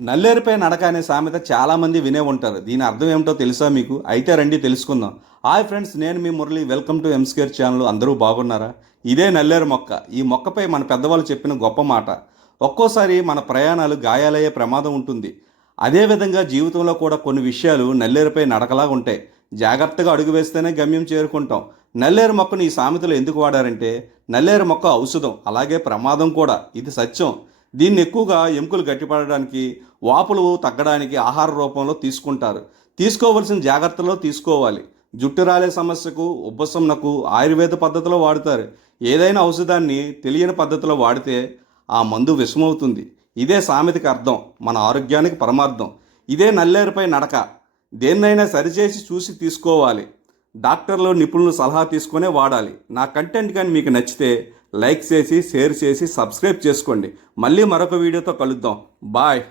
నల్లేరుపై నడక అనే సామెత చాలామంది వినే ఉంటారు. దీని అర్థం ఏమిటో తెలుసా మీకు? అయితే రండి తెలుసుకుందాం. హాయ్ ఫ్రెండ్స్, నేను మీ మురళి. వెల్కమ్ టు ఎంస్కేర్ ఛానల్. అందరూ బాగున్నారా? ఇదే నల్లేరు మొక్క. ఈ మొక్కపై మన పెద్దవాళ్ళు చెప్పిన గొప్ప మాట. ఒక్కోసారి మన ప్రయాణాలు గాయాలయ్యే ప్రమాదం ఉంటుంది. అదేవిధంగా జీవితంలో కూడా కొన్ని విషయాలు నల్లేరుపై నడకలా ఉంటాయి. జాగ్రత్తగా అడుగు వేస్తేనే గమ్యం చేరుకుంటాం. నల్లేరు మొక్కను ఈ సామెతలో ఎందుకు వాడారంటే, నల్లేరు మొక్క ఔషధం, అలాగే ప్రమాదం కూడా. ఇది సత్యం. దీన్ని ఎక్కువగా ఎముకలు గట్టిపడడానికి, వాపులు తగ్గడానికి ఆహార రూపంలో తీసుకుంటారు. తీసుకోవలసిన జాగ్రత్తలో తీసుకోవాలి. జుట్టు రాలే సమస్యకు, ఉబ్బసంనకు ఆయుర్వేద పద్ధతిలో వాడుతారు. ఏదైనా ఔషధాన్ని తెలియని పద్ధతిలో వాడితే ఆ మందు విషమవుతుంది. ఇదే సామెతకి అర్థం, మన ఆరోగ్యానికి పరమార్థం. ఇదే నల్లేరుపై నడక. దేన్నైనా సరిచేసి చూసి తీసుకోవాలి. డాక్టర్లు, నిపుణులు సలహా తీసుకునే వాడాలి. నా కంటెంట్ కానీ మీకు నచ్చితే లైక్ చేసి, షేర్ చేసి, సబ్స్క్రైబ్ చేసుకోండి. మళ్ళీ మరొక వీడియోతో కలుద్దాం. బాయ్.